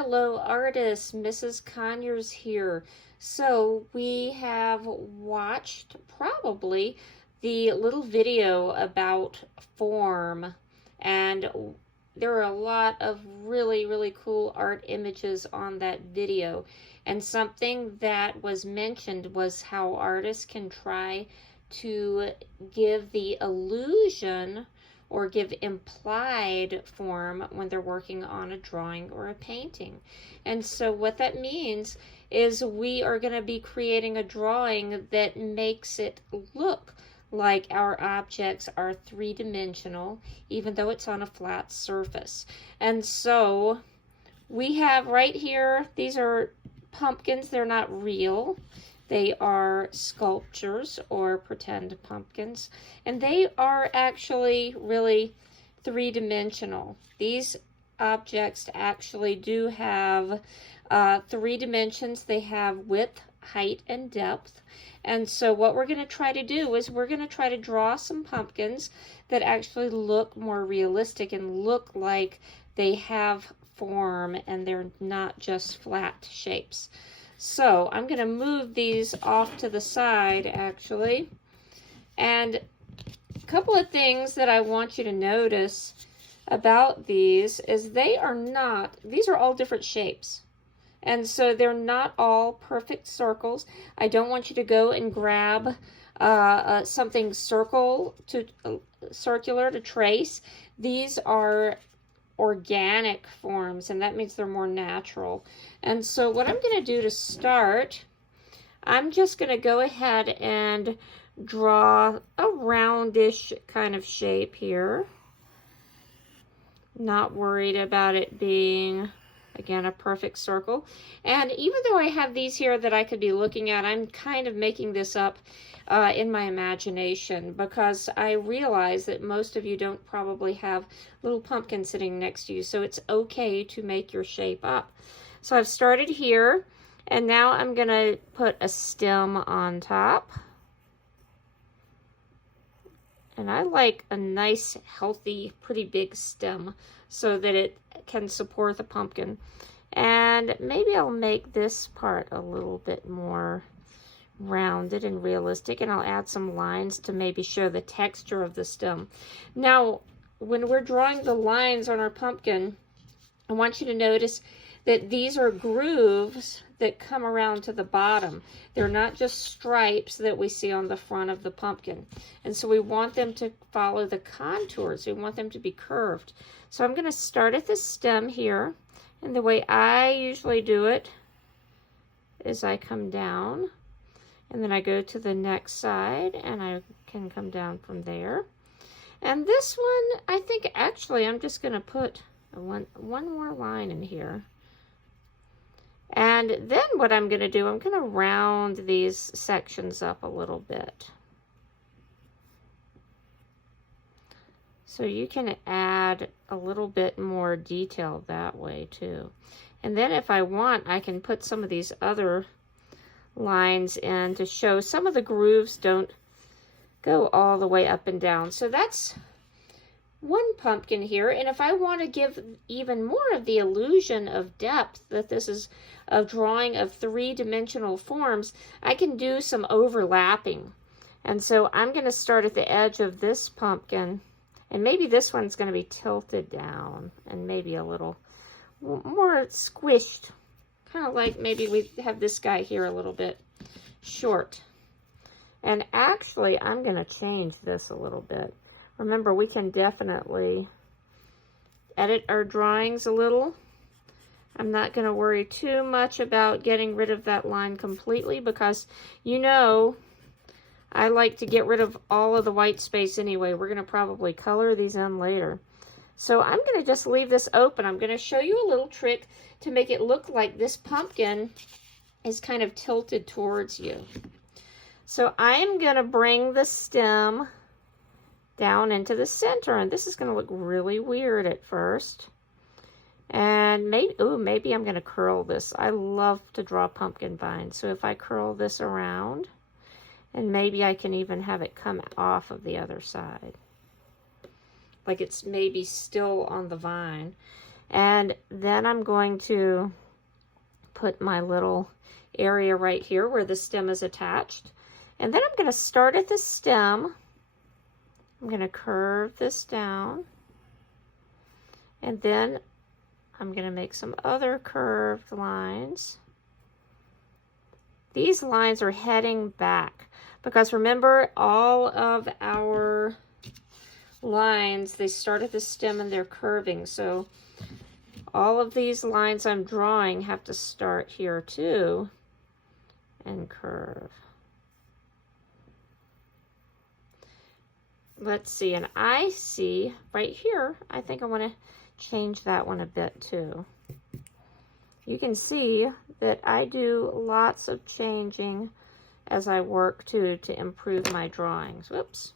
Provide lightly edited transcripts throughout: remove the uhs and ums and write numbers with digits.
Hello artists, Mrs. Conyers here. So we have watched probably the little video about form, and there are a lot of really cool art images on that video. And something that was mentioned was how artists can try to give the illusion or give implied form when they're working on a drawing or a painting. And so what that means is we are going to be creating a drawing that makes it look like our objects are three-dimensional, even though it's on a flat surface. And so we have right here, these are pumpkins. They're not real. They are sculptures or pretend pumpkins, and they are actually really three-dimensional. These objects actually do have 3 dimensions. They have width, height, and depth. And so what we're going to try to do is we're going to try to draw some pumpkins that actually look more realistic and look like they have form and they're not just flat shapes. So I'm going to move these off to the side, actually. And a couple of things that I want you to notice about these is these are all different shapes. And so they're not all perfect circles. I don't want you to go and grab something circular to trace. These are organic forms, and that means they're more natural. And so what I'm going to do to start, I'm just going to go ahead and draw a roundish kind of shape here. Not worried about it being, again, a perfect circle. And even though I have these here that I could be looking at, I'm kind of making this up in my imagination, because I realize that most of you don't probably have little pumpkins sitting next to you, so it's okay to make your shape up. So I've started here, and now I'm going to put a stem on top. And I like a nice, healthy, pretty big stem so that it can support the pumpkin. And maybe I'll make this part a little bit more rounded and realistic, and I'll add some lines to maybe show the texture of the stem. Now, when we're drawing the lines on our pumpkin, I want you to notice that these are grooves that come around to the bottom. They're not just stripes that we see on the front of the pumpkin. And so we want them to follow the contours. We want them to be curved. So I'm going to start at the stem here, and the way I usually do it is I come down, and then I go to the next side, and I can come down from there. And this one, I think actually I'm just going to put one more line in here. And then what I'm going to do, I'm going to round these sections up a little bit. So you can add a little bit more detail that way too. And then if I want, I can put some of these other lines in to show some of the grooves don't go all the way up and down. So that's one pumpkin here. And if I want to give even more of the illusion of depth, that this is a drawing of three-dimensional forms, I can do some overlapping. And so I'm going to start at the edge of this pumpkin, and maybe this one's going to be tilted down and maybe a little more squished, kind of like maybe we have this guy here a little bit short. And actually, I'm going to change this a little bit. Remember, we can definitely edit our drawings a little. I'm not going to worry too much about getting rid of that line completely, because you know I like to get rid of all of the white space anyway. We're going to probably color these in later. So I'm going to just leave this open. I'm going to show you a little trick to make it look like this pumpkin is kind of tilted towards you. So I'm going to bring the stem down into the center, and this is going to look really weird at first. And maybe I'm going to curl this. I love to draw pumpkin vines, so if I curl this around, and maybe I can even have it come off of the other side, like it's maybe still on the vine. And then I'm going to put my little area right here where the stem is attached. And then I'm going to start at the stem. I'm going to curve this down. And then I'm going to make some other curved lines. These lines are heading back because remember, all of our lines, they start at the stem and they're curving. So all of these lines I'm drawing have to start here too and curve. Let's see, and I see right here, I think I want to change that one a bit too. You can see that I do lots of changing as I work to improve my drawings. Whoops.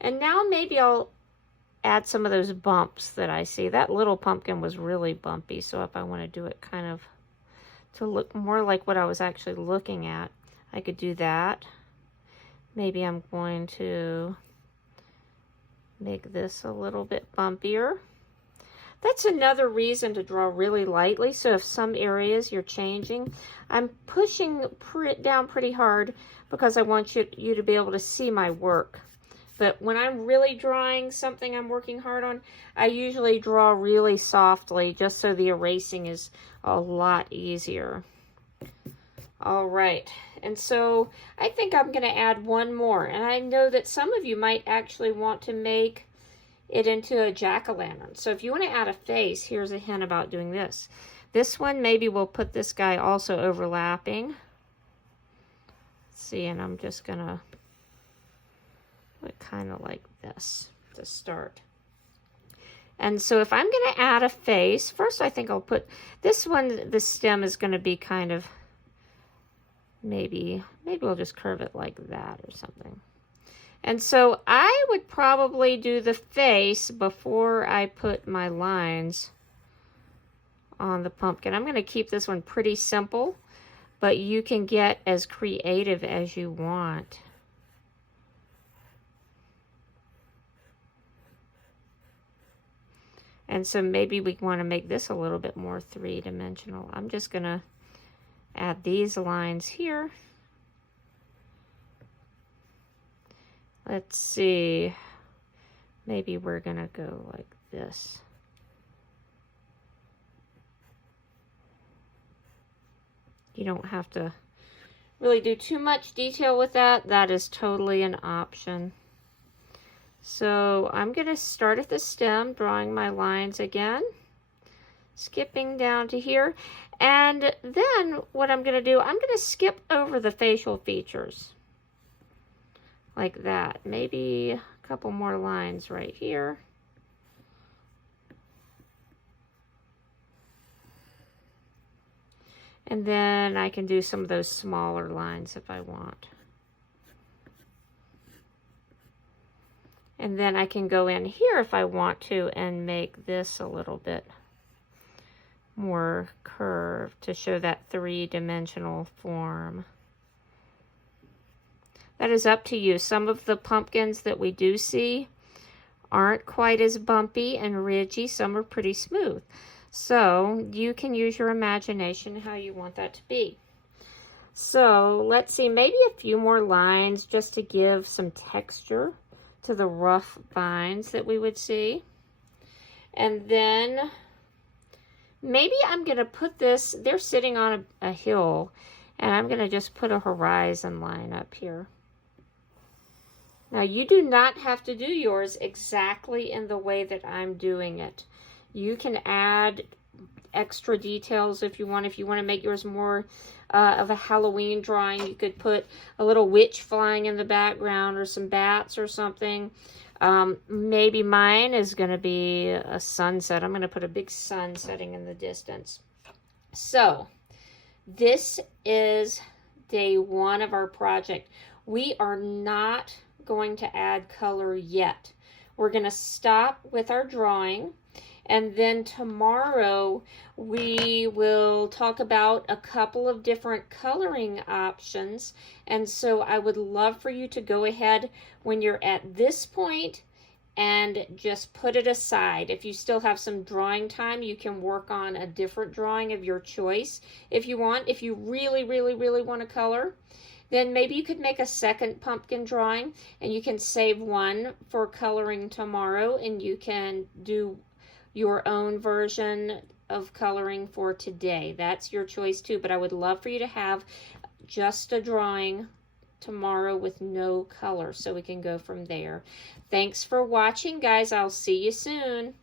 And now maybe I'll add some of those bumps that I see. That little pumpkin was really bumpy, so if I want to do it kind of to look more like what I was actually looking at, I could do that. Maybe I'm going to make this a little bit bumpier. That's another reason to draw really lightly. So if some areas you're changing, I'm pushing down pretty hard because I want you to be able to see my work. But when I'm really drawing something I'm working hard on, I usually draw really softly just so the erasing is a lot easier. All right, and so I think I'm going to add one more. And I know that some of you might actually want to make it into a jack-o'-lantern. So if you want to add a face, here's a hint about doing this. This one, maybe we'll put this guy also overlapping. Let's see, and I'm just going to put it kind of like this to start. And so if I'm going to add a face, first I think I'll put this one, the stem is going to be kind of, maybe we'll just curve it like that or something. And so I would probably do the face before I put my lines on the pumpkin. I'm going to keep this one pretty simple, but you can get as creative as you want. And so maybe we want to make this a little bit more three-dimensional. I'm just going to add these lines here. Let's see. Maybe we're going to go like this. You don't have to really do too much detail with that. That is totally an option. So I'm going to start at the stem, drawing my lines again, skipping down to here. And then what I'm going to do, I'm going to skip over the facial features like that. Maybe a couple more lines right here. And then I can do some of those smaller lines if I want. And then I can go in here if I want to and make this a little bit more curved to show that three-dimensional form. That is up to you. Some of the pumpkins that we do see aren't quite as bumpy and ridgy. Some are pretty smooth. So you can use your imagination how you want that to be. So let's see, maybe a few more lines just to give some texture to the rough vines that we would see. And then maybe I'm going to put this, they're sitting on a hill, and I'm going to just put a horizon line up here. Now you do not have to do yours exactly in the way that I'm doing it. You can add extra details if you want. If you want to make yours more of a Halloween drawing, you could put a little witch flying in the background or some bats or something. Maybe mine is going to be a sunset. I'm going to put a big sun setting in the distance. So this is day one of our project. We are not going to add color yet. We're going to stop with our drawing. And then tomorrow we will talk about a couple of different coloring options. And so I would love for you to go ahead when you're at this point and just put it aside. If you still have some drawing time, you can work on a different drawing of your choice if you want. If you really, really, really want to color, then maybe you could make a second pumpkin drawing, and you can save one for coloring tomorrow, and you can do your own version of coloring for today. That's your choice too, but I would love for you to have just a drawing tomorrow with no color so we can go from there. Thanks for watching, guys. I'll see you soon.